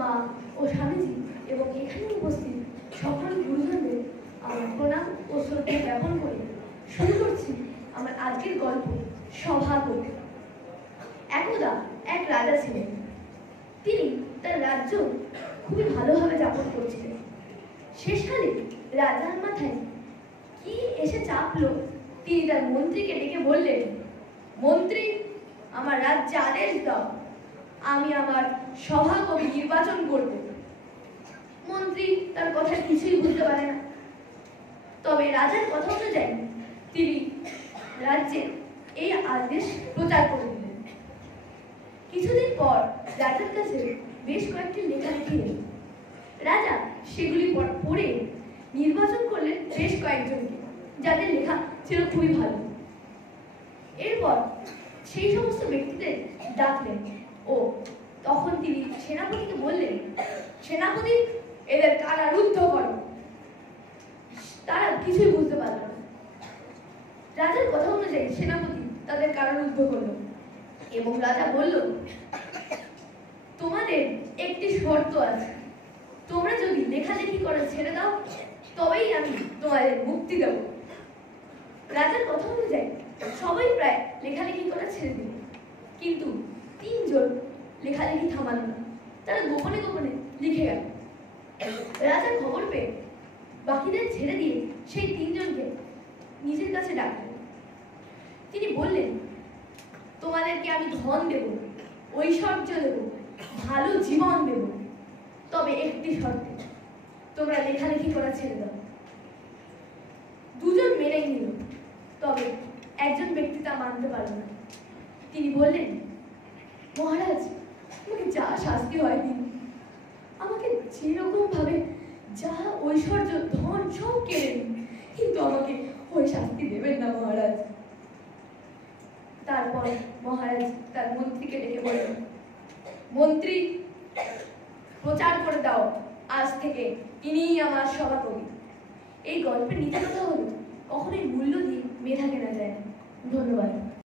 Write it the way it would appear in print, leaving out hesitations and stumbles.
মা ও স্বামীজি এবং এখানে উপস্থিত সকল গুরুজনদের আমার প্রণাম ও শ্রদ্ধা জ্ঞাপন করে শুরু করছি আমার আজকের গল্প সভাকবি। একদা এক রাজা ছিলেন। তিনি তার রাজ্য খুবই ভালোভাবে যাপন করছিলেন। শেষকালে রাজার মাথায় কি এসে চাপলো, তিনি তার মন্ত্রীকে ডেকে বললেন, মন্ত্রী, আমার রাজ্যে আদেশ দাও, আমি আমার সভাকবি নির্বাচন করব। মন্ত্রী তার কথা কিছুই বুঝতে পারে না। তবে রাজার কথা অনুযায়ী তিনি রাজ্যে এই আদেশ প্রচার করে দিলেন। কিছুদিন পর রাজার কাছে বেশ কয়েকটি লেখালেখি এলো। রাজা সেগুলি পড়ে নির্বাচন করলেন বেশ কয়েকজনকে, যাদের লেখা ছিল খুবই ভালো। এরপর সেই সমস্ত ব্যক্তিদের ডাকলেন ও তখন তিনি সেনাপতিকে বললেন, সেনাপতি, এদের কারারুদ্ধ করো। তারা কিছুই বুঝতে পারল না। রাজার কথা অনুযায়ী সেনাপতি তাদের কারারুদ্ধ করল এবং রাজা বলল, তোমাদের একটি শর্ত আছে, তোমরা যদি লেখালেখি করা ছেড়ে দাও তবেই আমি তোমাদের মুক্তি দেব। রাজার কথা অনুযায়ী সবাই প্রায় লেখালেখি করা ছেড়ে দিল, কিন্তু তিনজন লেখালেখি থামালো না। তারা গোপনে গোপনে লিখে গেল। রাজা খবর পেয়ে বাকিদের ছেড়ে দিয়ে সেই তিনজনকে নিজের কাছে ডাকলেন। তিনি বললেন, তোমাদেরকে আমি ধন দেব, ঐশ্বর্য দেব, ভালো জীবন দেব, তবে একটি শর্তে, তোমরা লেখালেখি করা ছেড়ে দাও। দুজন মেনেই নিল, তবে একজন ব্যক্তি তা মানতে পারল না। তিনি বললেন, মহারাজ, আমাকে যা শাস্তি হয় দিন, আমাকে যেরকম ভাবে যা ঐশ্বর্য ধন সব কেড়ে নিন, কিন্তু আমাকে ওই শাস্তি দেবেন না মহারাজ। তারপর মহারাজ তার মন্ত্রীকে ডেকে বললেন, মন্ত্রী, প্রচার করে দাও, আজ থেকে ইনিই আমার সভাকবি। এই গল্পের নীতি কথা হলো, কখনোই মূল্য দিয়ে মেধা কেনা যায় না। ধন্যবাদ।